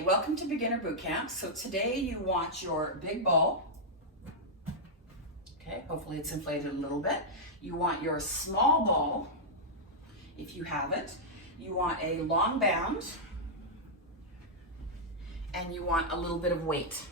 Okay, welcome to Beginner Bootcamp. So today you want your big ball. Okay, hopefully it's inflated a little bit. You want your small ball, if you have it. You want a long band, and you want a little bit of weight.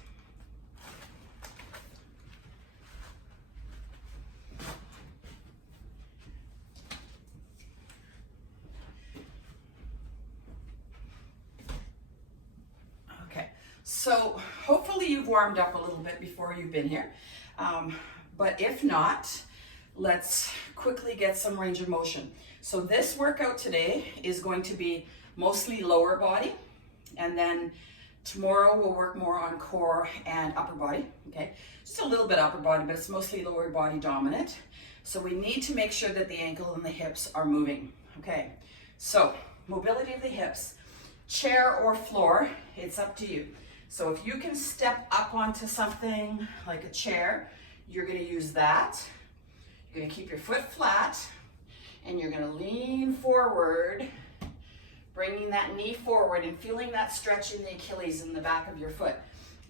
So hopefully you've warmed up a little bit before you've been here, but if not, let's quickly get some range of motion. So this workout today is going to be mostly lower body, and then tomorrow we'll work more on core and upper body, okay? Just a little bit upper body, but it's mostly lower body dominant. So we need to make sure that the ankle and the hips are moving, okay? So mobility of the hips, chair or floor, it's up to you. So if you can step up onto something like a chair, you're going to use that. You're going to keep your foot flat, and you're going to lean forward, bringing that knee forward and feeling that stretch in the Achilles in the back of your foot.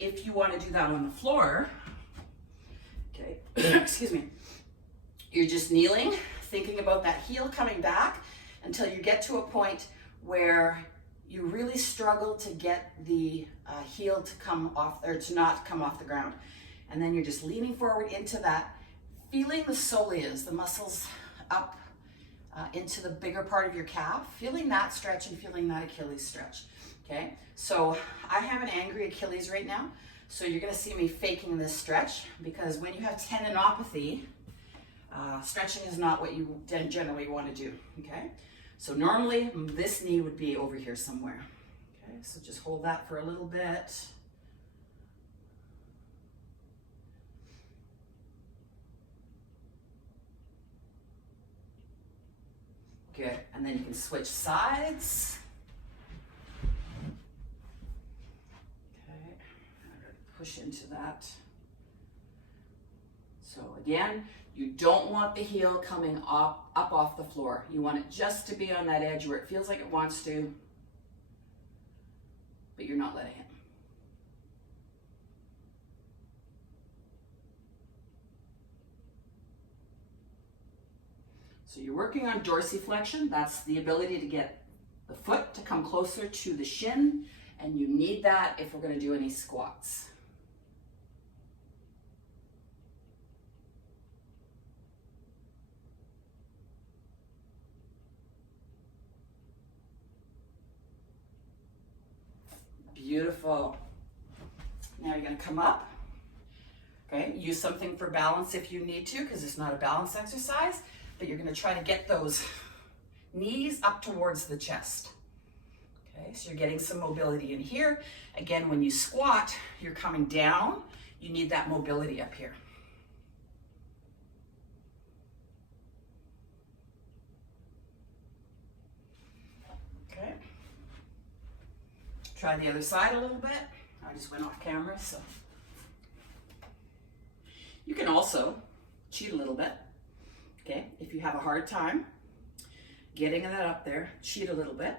If you want to do that on the floor, okay, excuse me, you're just kneeling, thinking about that heel coming back until you get to a point where you really struggle to get the heel to come off, or to not come off the ground. And then you're just leaning forward into that, feeling the soleus, the muscles up into the bigger part of your calf, feeling that stretch and feeling that Achilles stretch, okay? So I have an angry Achilles right now, so you're gonna see me faking this stretch, because when you have tendinopathy, stretching is not what you generally wanna do, okay? So normally this knee would be over here somewhere. Okay, so just hold that for a little bit. Good, and then you can switch sides. Okay, push into that. So again, you don't want the heel coming up off the floor. You want it just to be on that edge where it feels like it wants to, but you're not letting it. So you're working on dorsiflexion. That's the ability to get the foot to come closer to the shin, and you need that if we're going to do any squats. Beautiful. Now you're going to come up. Okay, use something for balance if you need to, because it's not a balance exercise, but you're going to try to get those knees up towards the chest. Okay, so you're getting some mobility in here. Again, when you squat, you're coming down. You need that mobility up here. Okay. Try the other side a little bit. I just went off camera, so. You can also cheat a little bit, okay? If you have a hard time getting that up there, cheat a little bit.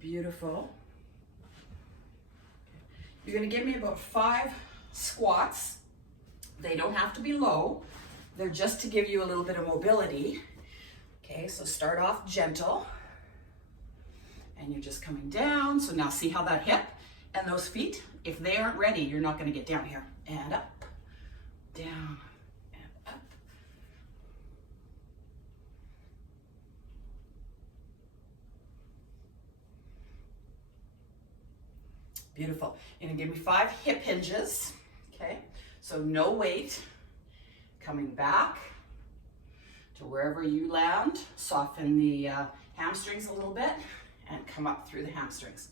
Beautiful. You're going to give me about 5 squats. They don't have to be low. They're just to give you a little bit of mobility. Okay, so start off gentle. And you're just coming down. So now see how that hip and those feet, if they aren't ready, you're not going to get down here. And up, down, and up. Beautiful. You're gonna give me 5 hip hinges, okay? So no weight, coming back to wherever you land, soften the hamstrings a little bit, and come up through the hamstrings.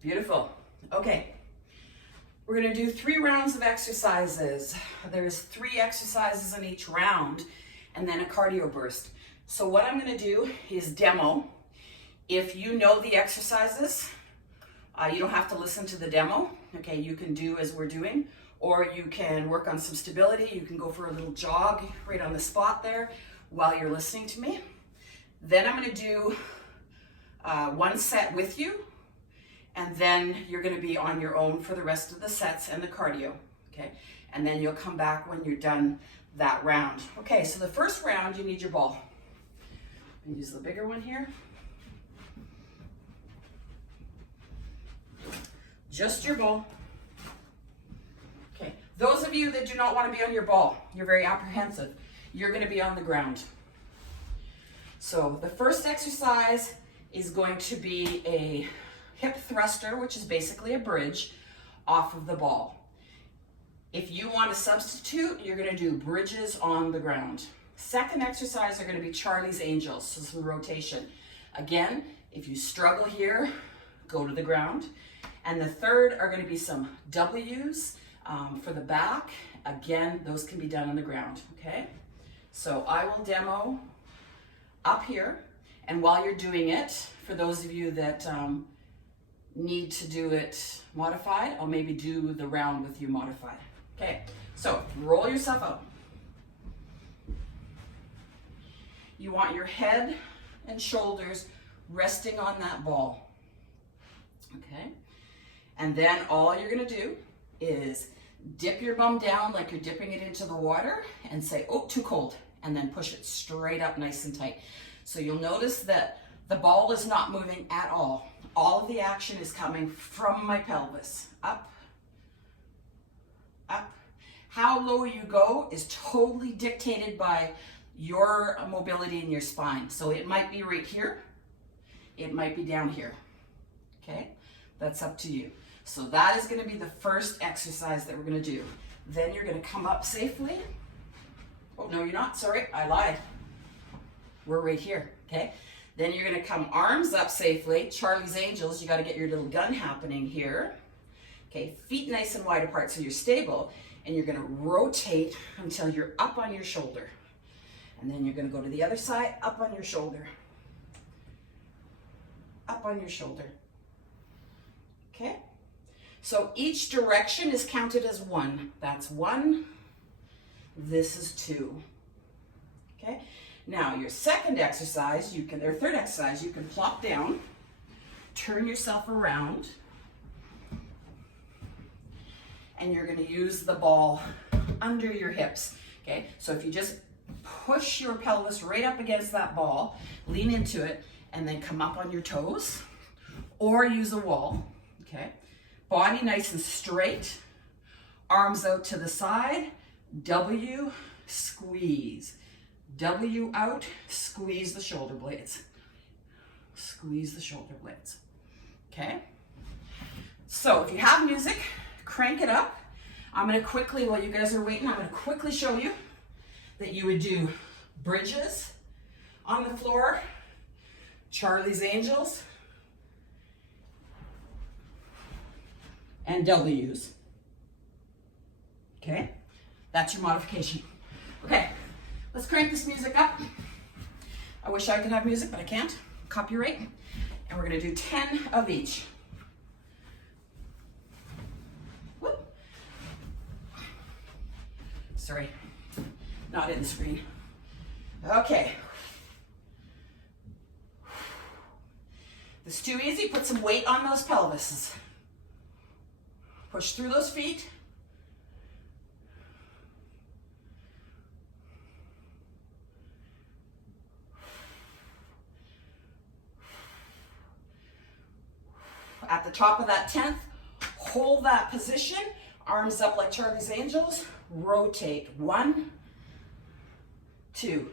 Beautiful. Okay. We're going to do 3 rounds of exercises. There's 3 exercises in each round and then a cardio burst. So what I'm going to do is demo. If you know the exercises, you don't have to listen to the demo. Okay, you can do as we're doing, or you can work on some stability. You can go for a little jog right on the spot there while you're listening to me. Then I'm going to do 1 set with you. And then you're going to be on your own for the rest of the sets and the cardio, okay? And then you'll come back when you're done that round. Okay, so the first round, you need your ball. I'm going to use the bigger one here. Just your ball. Okay, those of you that do not want to be on your ball, you're very apprehensive, you're going to be on the ground. So the first exercise is going to be a hip thruster, which is basically a bridge off of the ball. If you want to substitute, you're going to do bridges on the ground. Second exercise are going to be Charlie's Angels, so some rotation. Again, if you struggle here, go to the ground. And the third are going to be some W's for the back. Again, those can be done on the ground, okay? So I will demo up here, and while you're doing it, for those of you that need to do it modified, I'll maybe do the round with you modified. Okay, so roll yourself out. You want your head and shoulders resting on that ball. Okay, and then all you're gonna do is dip your bum down like you're dipping it into the water and say, oh, too cold, and then push it straight up nice and tight. So you'll notice that the ball is not moving at all. All of the action is coming from my pelvis. Up, up. How low you go is totally dictated by your mobility in your spine. So it might be right here. It might be down here. Okay? That's up to you. So that is going to be the first exercise that we're going to do. Then you're going to come up safely. Oh, no, you're not. Sorry, I lied. We're right here. Okay? Then you're going to come arms up safely. Charlie's Angels, you got to get your little gun happening here. Okay, feet nice and wide apart so you're stable. And you're going to rotate until you're up on your shoulder. And then you're going to go to the other side, up on your shoulder. Up on your shoulder. Okay? So each direction is counted as 1. That's 1. This is 2. Okay? Now, your second exercise, or third exercise, you can plop down, turn yourself around, and you're going to use the ball under your hips, okay? So if you just push your pelvis right up against that ball, lean into it, and then come up on your toes, or use a wall, okay? Body nice and straight, arms out to the side, W, squeeze. W out, squeeze the shoulder blades. Squeeze the shoulder blades. Okay? So if you have music, crank it up. I'm going to quickly, while you guys are waiting, I'm going to quickly show you that you would do bridges on the floor, Charlie's Angels, and W's. Okay? That's your modification. Okay. Let's crank this music up. I wish I could have music, but I can't. Copyright. And we're going to do 10 of each. Whoop. Sorry, not in the screen. Okay. This is too easy. Put some weight on those pelvises. Push through those feet. At the top of that 10th, hold that position, arms up like Charlie's Angels, rotate. 1, 2.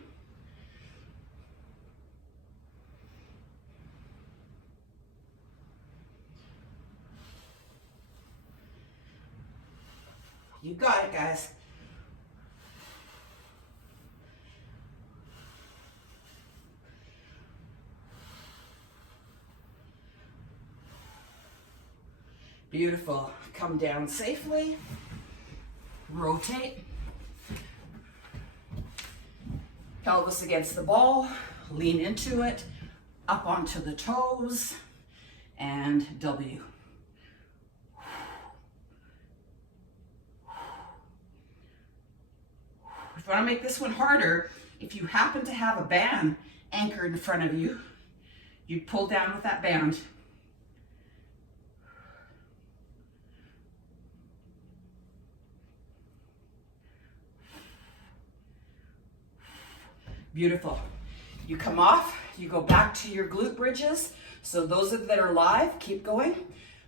You got it, guys. Beautiful. Come down safely. Rotate. Pelvis against the ball. Lean into it. Up onto the toes. And W. If you want to make this one harder, if you happen to have a band anchored in front of you, you pull down with that band. Beautiful. You come off, you go back to your glute bridges. So those of you that are live, keep going.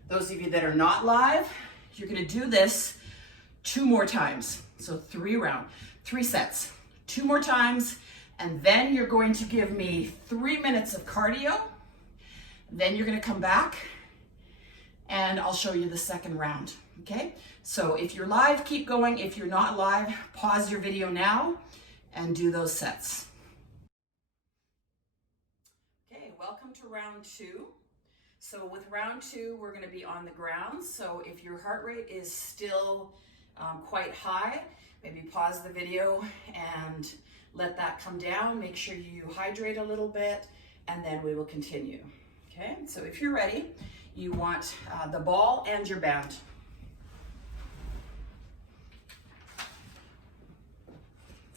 Those of you that are not live, you're going to do this 2 more times. So 3 sets, 2 more times, and then you're going to give me 3 minutes of cardio. Then you're going to come back and I'll show you the second round. Okay? So if you're live, keep going. If you're not live, pause your video now and do those sets. Okay, welcome to round 2. So with round 2, we're going to be on the ground. So if your heart rate is still quite high, maybe pause the video and let that come down. Make sure you hydrate a little bit, and then we will continue. Okay, so if you're ready, you want the ball and your band.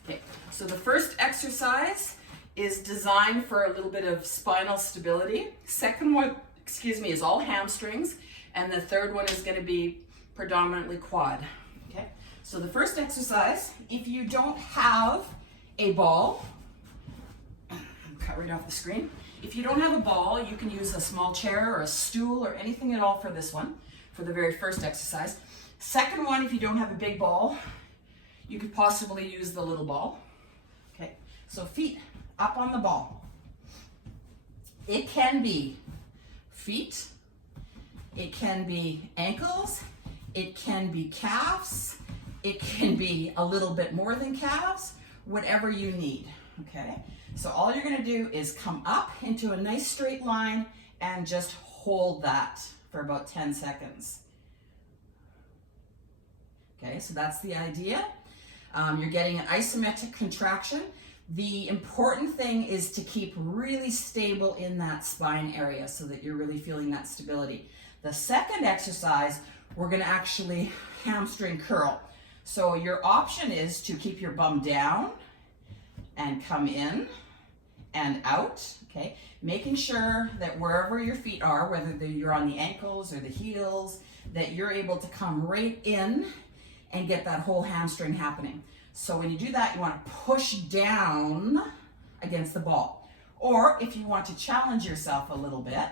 Okay, so the first exercise is designed for a little bit of spinal stability. Second one, is all hamstrings, and the third one is going to be predominantly quad. Okay, so the first exercise, if you don't have a ball, cut right off the screen. If you don't have a ball, you can use a small chair or a stool or anything at all for this one, for the very first exercise. Second one, if you don't have a big ball, you could possibly use the little ball. Okay, so feet up on the ball. It can be feet, it can be ankles, it can be calves, it can be a little bit more than calves, whatever you need, okay? So all you're gonna do is come up into a nice straight line and just hold that for about 10 seconds. Okay, so that's the idea. You're getting an isometric contraction. The important thing is to keep really stable in that spine area so that you're really feeling that stability. The second exercise, we're gonna actually hamstring curl. So your option is to keep your bum down and come in and out, okay? Making sure that wherever your feet are, whether you're on the ankles or the heels, that you're able to come right in and get that whole hamstring happening. So when you do that, you want to push down against the ball. Or if you want to challenge yourself a little bit,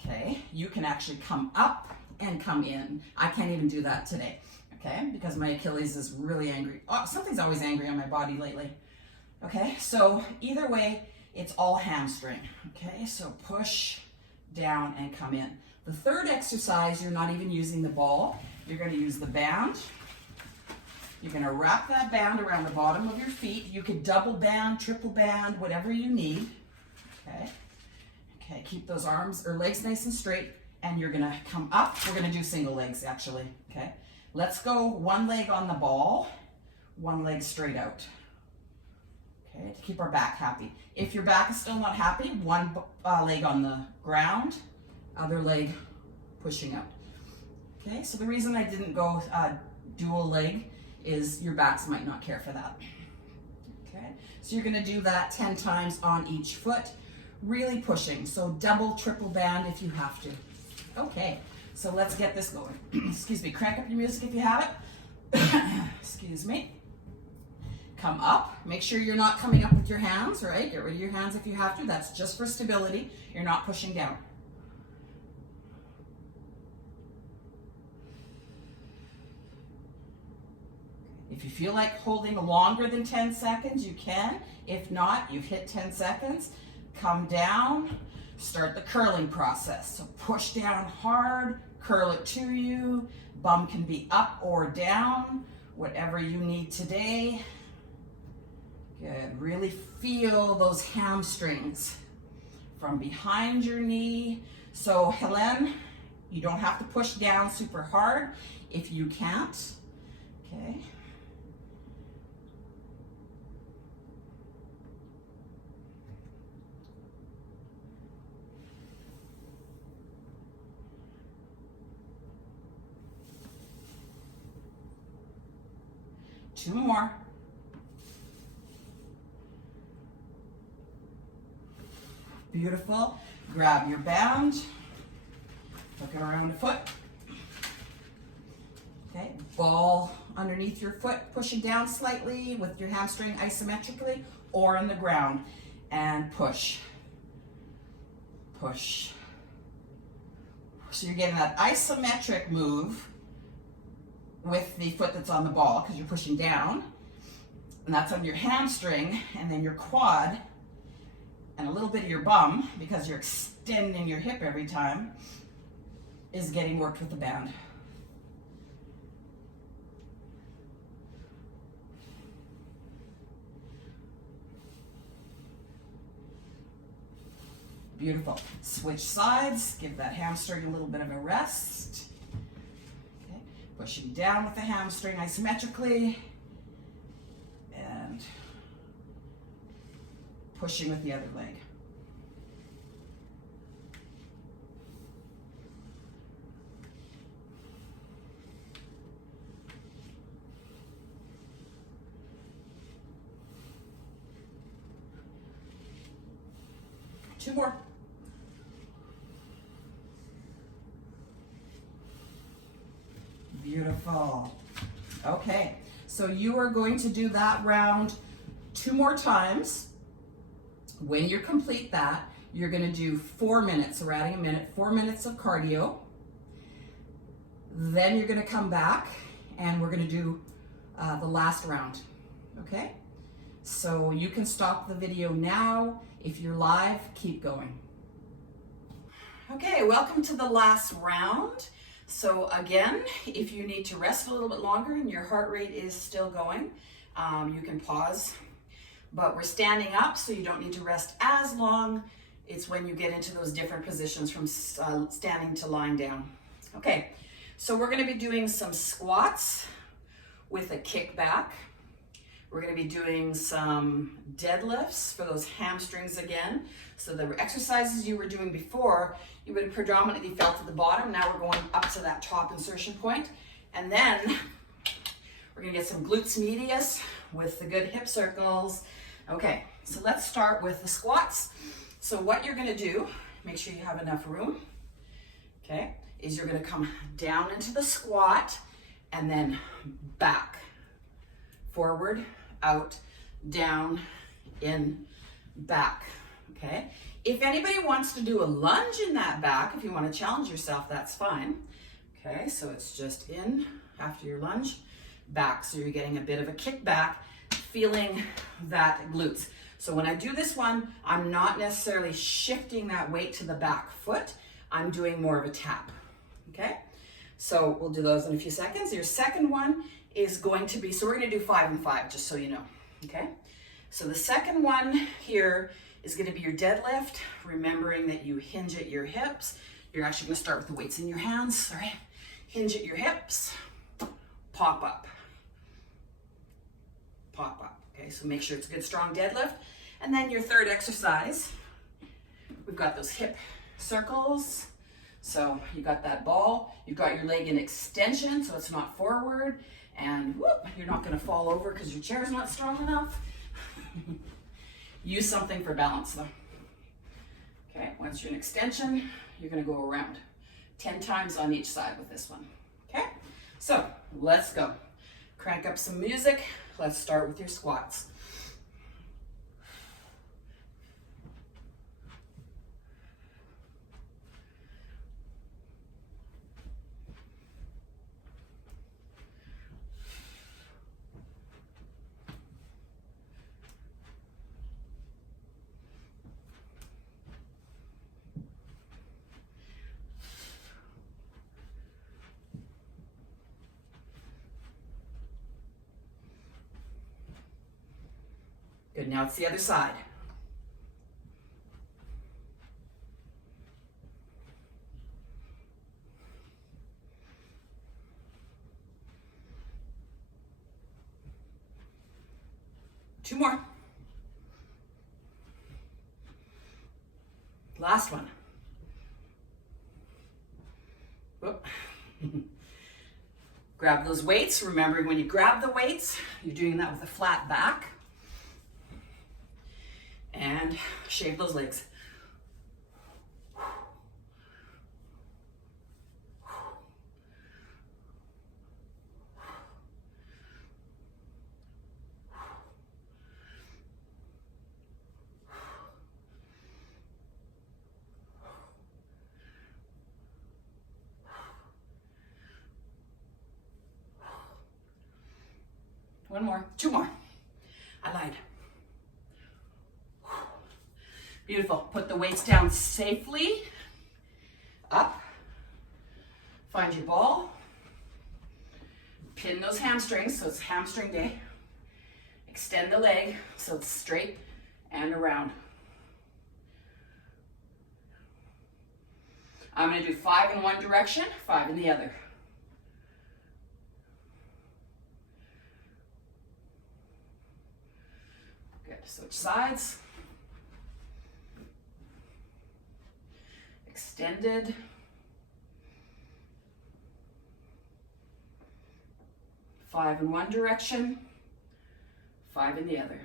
okay, you can actually come up and come in. I can't even do that today, okay, because my Achilles is really angry. Oh, something's always angry on my body lately. Okay, so either way, it's all hamstring. Okay, so push down and come in. The third exercise, you're not even using the ball. You're going to use the band. You're going to wrap that band around the bottom of your feet. You could double band, triple band, whatever you need. Okay. Okay, keep those arms or legs nice and straight, and you're going to come up. We're going to do single legs actually. Okay. Let's go one leg on the ball, one leg straight out. Okay, to keep our back happy. If your back is still not happy, one leg on the ground, other leg pushing out. Okay, so the reason I didn't go dual leg is your backs might not care for that. Okay, so you're gonna do that 10 times on each foot, really pushing. So double, triple band if you have to. Okay, so let's get this going. Excuse me, crank up your music if you have it. Excuse me. Come up, make sure you're not coming up with your hands, right? Get rid of your hands if you have to. That's just for stability. You're not pushing down. If you feel like holding longer than 10 seconds, you can. If not, you've hit 10 seconds. Come down, start the curling process. So push down hard, curl it to you. Bum can be up or down, whatever you need today. Good, really feel those hamstrings from behind your knee. So Helen, You don't have to push down super hard if you can't. Okay. Two more. Beautiful. Grab your band, hook it around the foot. Okay, ball underneath your foot, push it down slightly with your hamstring isometrically or on the ground, and push. Push. So you're getting that isometric move with the foot that's on the ball because you're pushing down, and that's on your hamstring, and then your quad and a little bit of your bum, because you're extending your hip every time, is getting worked with the band. Beautiful. Switch sides, give that hamstring a little bit of a rest. Okay. Pushing down with the hamstring isometrically and pushing with the other leg. Two more. Beautiful. Okay, so you are going to do that round 2 more times. When you complete that, you're going to do 4 minutes. So we're adding a minute, 4 minutes of cardio. Then you're going to come back and we're going to do the last round. Okay? So you can stop the video now. If you're live, keep going. Okay, welcome to the last round. So again, if you need to rest a little bit longer and your heart rate is still going, you can pause. But we're standing up, so you don't need to rest as long. It's when you get into those different positions from standing to lying down. Okay, so we're gonna be doing some squats with a kickback. We're gonna be doing some deadlifts for those hamstrings again. So the exercises you were doing before, you would have predominantly felt at the bottom. Now we're going up to that top insertion point. And then we're gonna get some glutes medius with the good hip circles. Okay, so let's start with the squats. So what you're gonna do, make sure you have enough room, okay, is you're gonna come down into the squat and then back, forward, out, down, in, back, okay? If anybody wants to do a lunge in that back, if you want to challenge yourself, that's fine. Okay, so it's just in after your lunge, back. So you're getting a bit of a kick back, feeling that glutes. So when I do this one, I'm not necessarily shifting that weight to the back foot. I'm doing more of a tap, okay? So we'll do those in a few seconds. Your second one is going to be, so we're gonna do 5 and 5, just so you know, okay? So the second one here is gonna be your deadlift, remembering that you hinge at your hips. You're actually gonna start with the weights in your hands, all right? Hinge at your hips, pop up, okay? So make sure it's a good strong deadlift. And then your third exercise, we've got those hip circles. So you got that ball, you've got your leg in extension, so it's not forward, and whoop, you're not gonna fall over because your chair's not strong enough. Use something for balance though. Okay, once you're in extension, you're gonna go around 10 times on each side with this one. Okay, so let's go. Crank up some music. Let's start with your squats. Good, now it's the other side. 2 more. Last one. Whoop. Grab those weights. Remembering when you grab the weights, you're doing that with a flat back. And shave those legs. One more, 2 more. I lied. Beautiful. Put the weights down safely. Up. Find your ball. Pin those hamstrings, so it's hamstring day. Extend the leg so it's straight and around. I'm going to do 5 in one direction, 5 in the other. Good. Switch sides. Extended. Five in one direction, 5 in the other.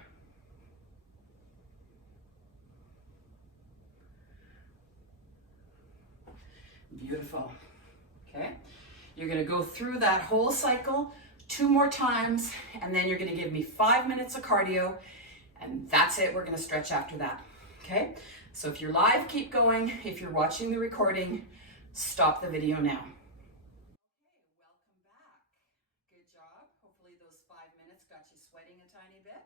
Beautiful. Okay. You're going to go through that whole cycle 2 more times, and then you're going to give me 5 minutes of cardio, and that's it. We're going to stretch after that. Okay. So if you're live, keep going. If you're watching the recording, stop the video now. Okay, welcome back. Good job. Hopefully those 5 minutes got you sweating a tiny bit.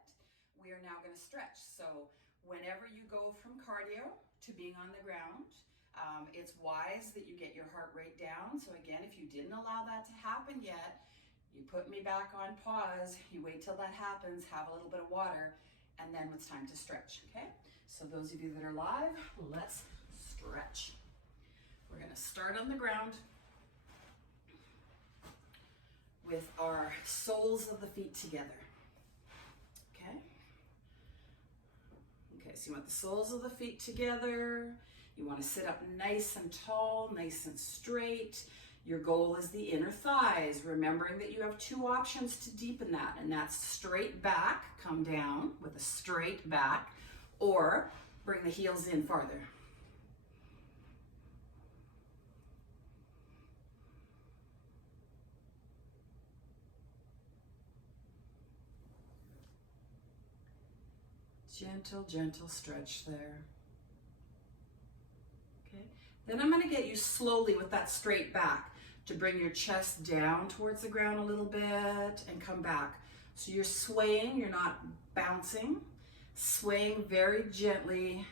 We are now going to stretch. So whenever you go from cardio to being on the ground, it's wise that you get your heart rate down. So again, if you didn't allow that to happen yet, you put me back on pause, you wait till that happens, have a little bit of water, and then it's time to stretch, okay? So those of you that are live, let's stretch. We're going to start on the ground with our soles of the feet together. Okay? Okay, so you want the soles of the feet together. You want to sit up nice and tall, nice and straight. Your goal is the inner thighs, remembering that you have 2 options to deepen that, and that's straight back, come down with a straight back, or bring the heels in farther. Gentle, gentle stretch there. Okay. Then I'm going to get you slowly with that straight back to bring your chest down towards the ground a little bit and come back. So you're swaying, you're not bouncing. Swaying very gently.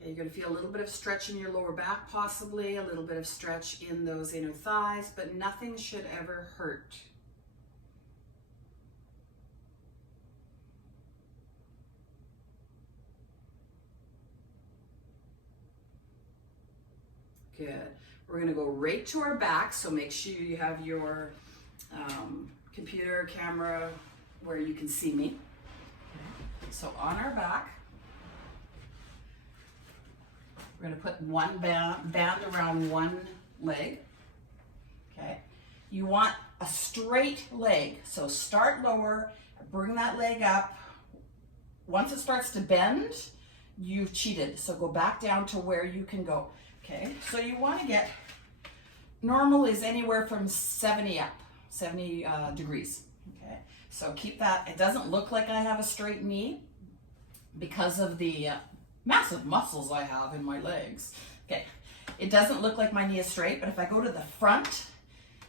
Okay, you're going to feel a little bit of stretch in your lower back, possibly a little bit of stretch in those inner thighs, but nothing should ever hurt. Good. We're going to go right to our back, so make sure you have your computer camera where you can see me. So on our back, we're going to put one band around one leg. Okay. You want a straight leg. So start lower, bring that leg up. Once it starts to bend, you've cheated. So go back down to where you can go. Okay. So you want to get, normal is anywhere from 70 up, 70 degrees. Okay. So keep that. It doesn't look like I have a straight knee because of the massive muscles I have in my legs. Okay, it doesn't look like my knee is straight, but if I go to the front,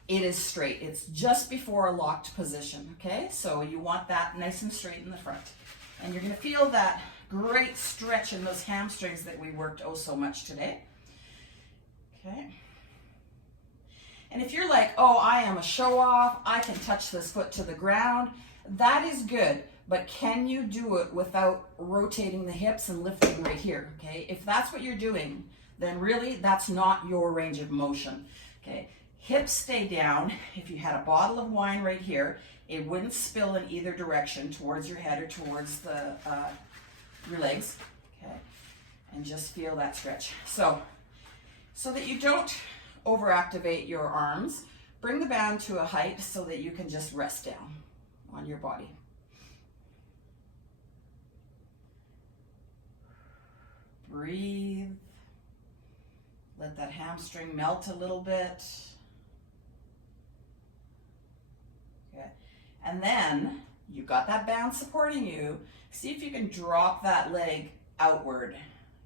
it is straight. It's just before a locked position, okay? So you want that nice and straight in the front. And you're gonna feel that great stretch in those hamstrings that we worked oh so much today. Okay. And if you're like, oh, I am a show off, I can touch this foot to the ground, that is good. But can you do it without rotating the hips and lifting right here, okay? If that's what you're doing, then really that's not your range of motion, okay? Hips stay down. If you had a bottle of wine right here, it wouldn't spill in either direction, towards your head or towards your legs. Okay, and just feel that stretch. So that you don't overactivate your arms, bring the band to a height so that you can just rest down on your body. Breathe. Let that hamstring melt a little bit. Okay. And then you got that band supporting you. See if you can drop that leg outward.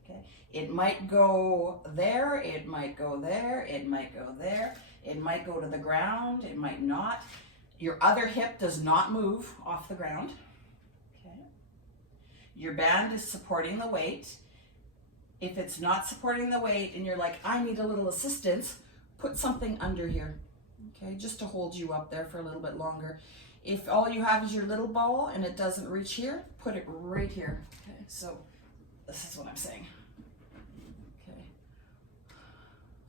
Okay. It might go there, it might go there, it might go there, it might go to the ground, it might not. Your other hip does not move off the ground. Okay. Your band is supporting the weight. If it's not supporting the weight and you're like, I need a little assistance, put something under here, okay, just to hold you up there for a little bit longer. If all you have is your little ball and it doesn't reach here, put it right here. Okay, so this is what I'm saying. Okay,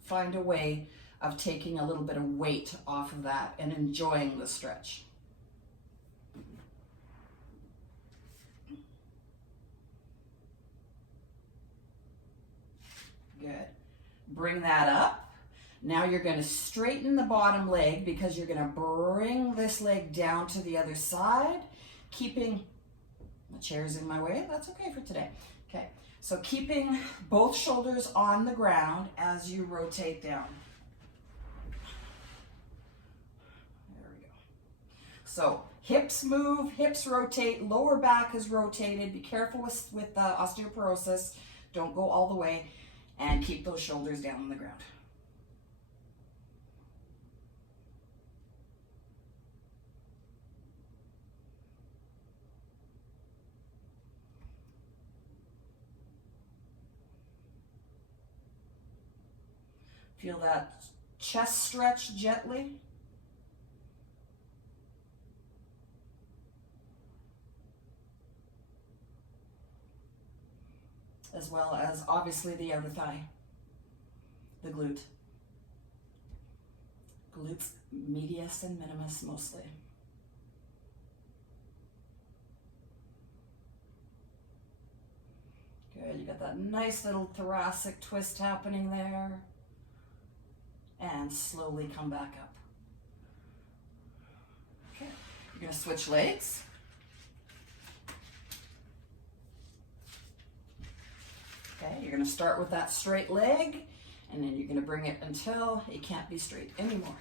find a way of taking a little bit of weight off of that and enjoying the stretch. Good. Bring that up. Now you're going to straighten the bottom leg because you're going to bring this leg down to the other side, keeping the chair's in my way. That's okay for today. Okay. So keeping both shoulders on the ground as you rotate down. There we go. So hips move, hips rotate, lower back is rotated. Be careful with osteoporosis. Don't go all the way. And keep those shoulders down on the ground. Feel that chest stretch gently. As well as obviously the outer thigh, the glute. Glutes medius and minimus mostly. Good, you got that nice little thoracic twist happening there. And slowly come back up. Okay, you're gonna switch legs. Okay, you're going to start with that straight leg, and then you're going to bring it until it can't be straight anymore.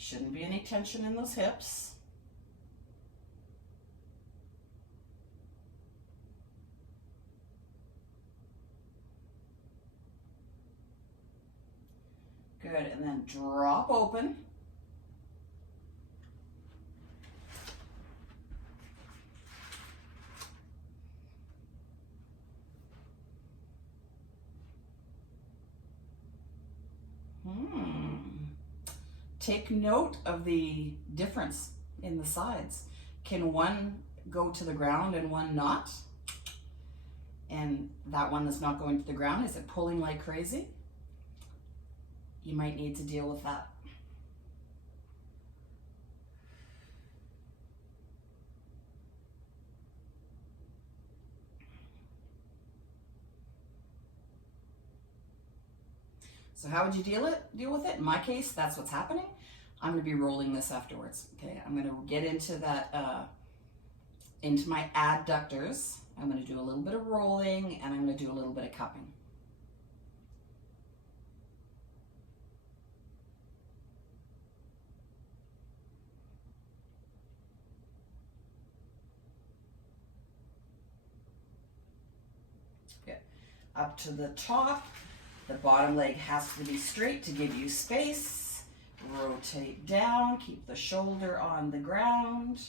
Shouldn't be any tension in those hips. Good, and then drop open. Take note of the difference in the sides. Can one go to the ground and one not? And that one that's not going to the ground, is it pulling like crazy? You might need to deal with that. So how would you deal with it? In my case, that's what's happening. I'm going to be rolling this afterwards. Okay, I'm going to get into that, into my adductors. I'm going to do a little bit of rolling, and I'm going to do a little bit of cupping. Okay, up to the top. The bottom leg has to be straight to give you space. Rotate down, keep the shoulder on the ground.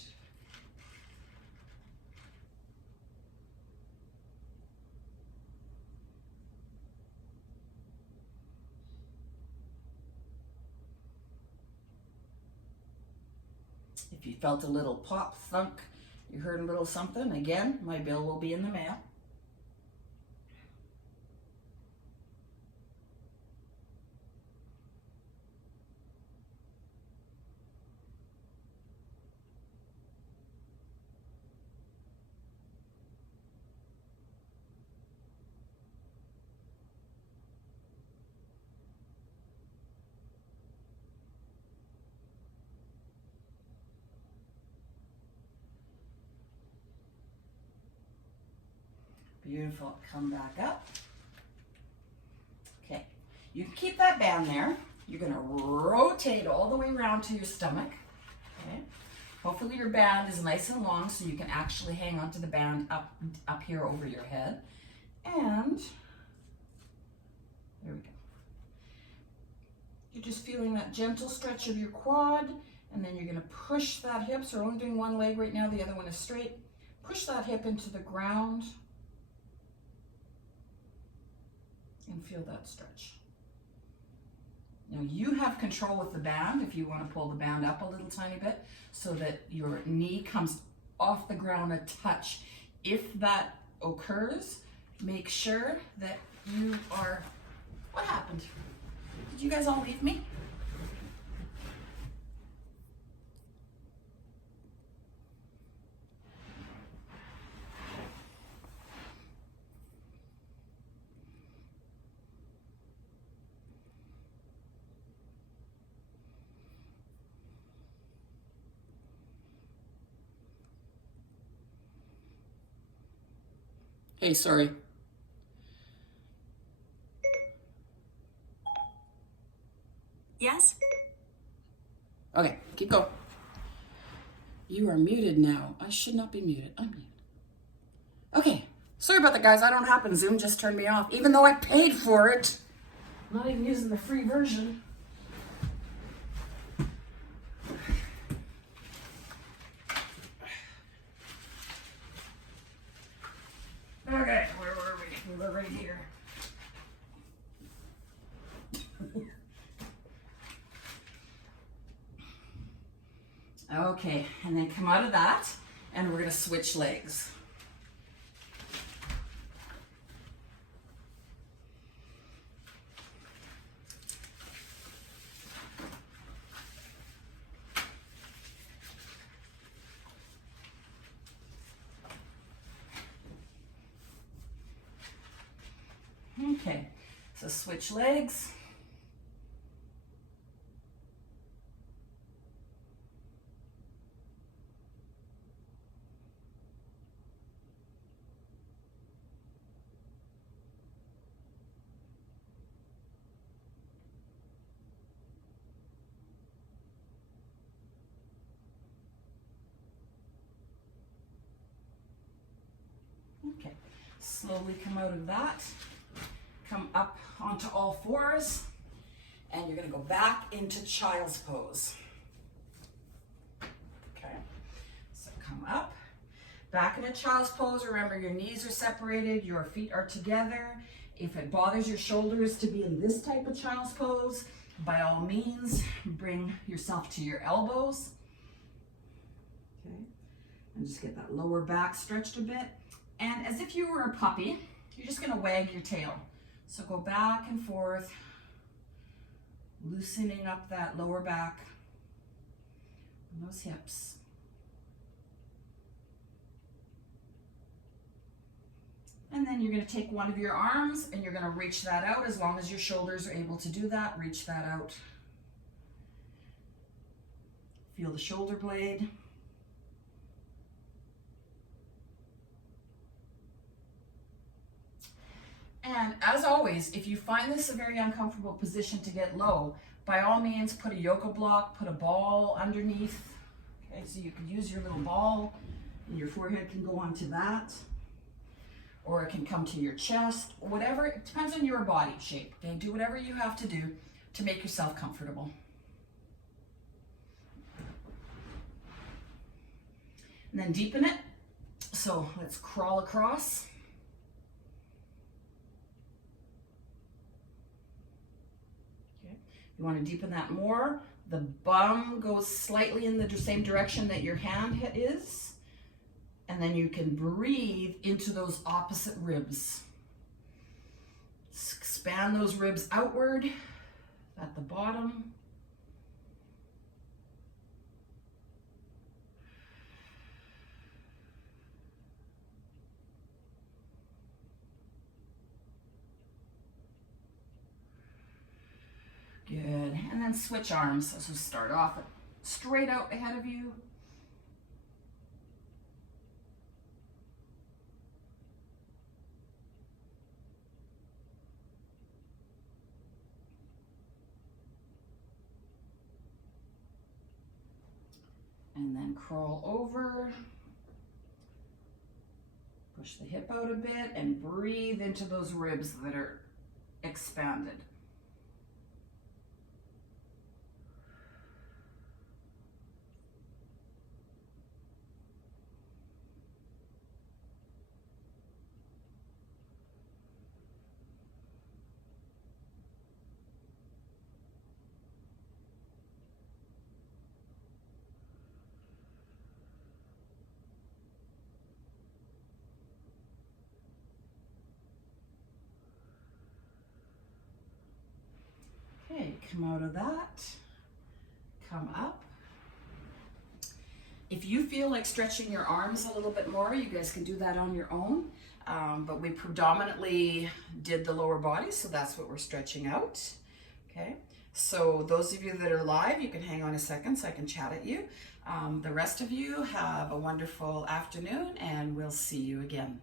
If you felt a little pop, thunk, you heard a little something, again, my bill will be in the mail. Beautiful. Come back up. Okay. You can keep that band there. You're going to rotate all the way around to your stomach. Okay. Hopefully your band is nice and long so you can actually hang onto the band up here over your head. And there we go. You're just feeling that gentle stretch of your quad, and then you're going to push that hip. So we're only doing one leg right now. The other one is straight. Push that hip into the ground. And feel that stretch. Now you have control with the band if you want to pull the band up a little tiny bit so that your knee comes off the ground a touch. If that occurs, make sure that you are... What happened? Did you guys all leave me? Hey, sorry. Yes? Okay, keep going. You are muted now. I should not be muted. I'm muted. Okay, sorry about that, guys. I don't happen. Zoom just turned me off, even though I paid for it. I'm not even using the free version. Okay, where were we? We were right here. Okay, and then come out of that, and we're going to switch legs. Okay, so switch legs. Okay, slowly come out of that. Come up onto all fours, and you're going to go back into child's pose. Okay, so come up, back into child's pose. Remember, your knees are separated, your feet are together. If it bothers your shoulders to be in this type of child's pose, by all means, bring yourself to your elbows. Okay, and just get that lower back stretched a bit. And as if you were a puppy, you're just going to wag your tail. So go back and forth, loosening up that lower back and those hips. And then you're going to take one of your arms and you're going to reach that out. As long as your shoulders are able to do that, reach that out. Feel the shoulder blade. And as always, if you find this a very uncomfortable position to get low, by all means, put a yoga block, put a ball underneath. Okay, so you could use your little ball and your forehead can go onto that. Or it can come to your chest, whatever, it depends on your body shape. Okay, do whatever you have to do to make yourself comfortable. and then deepen it. So let's crawl across. Okay. You want to deepen that more. The bum goes slightly in the same direction that your hand is, and then you can breathe into those opposite ribs. Expand those ribs outward at the bottom. Good, and then switch arms. So start off straight out ahead of you. And then crawl over. Push the hip out a bit and breathe into those ribs that are expanded. Okay, come out of that, come up. If you feel like stretching your arms a little bit more, you guys can do that on your own. But we predominantly did the lower body, so that's what we're stretching out. Okay, so those of you that are live, you can hang on a second so I can chat at you. The rest of you have a wonderful afternoon, and we'll see you again.